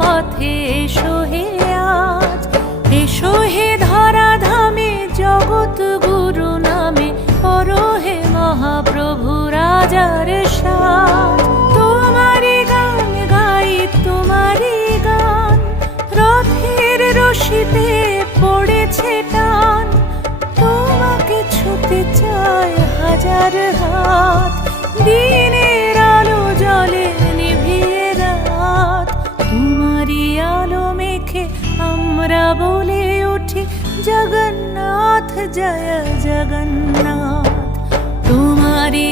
পথে এসো হে আজ, এসো হে ধরা ধামে জগৎ গুরু নামে করো হে মহাপ্রভু রাজার সাজ। তোমারি গান গাই তোমারি গান, রথের রশিতে পড়েছে টান, তোমাকে ছুতে চায় হাজার হাত, দিনের আলো জলে নিভিয়ে রাত। তোমারি আলো মেখে আমরা বলে উঠি জগন্নাথ জয় জগন্নাথ। তোমারি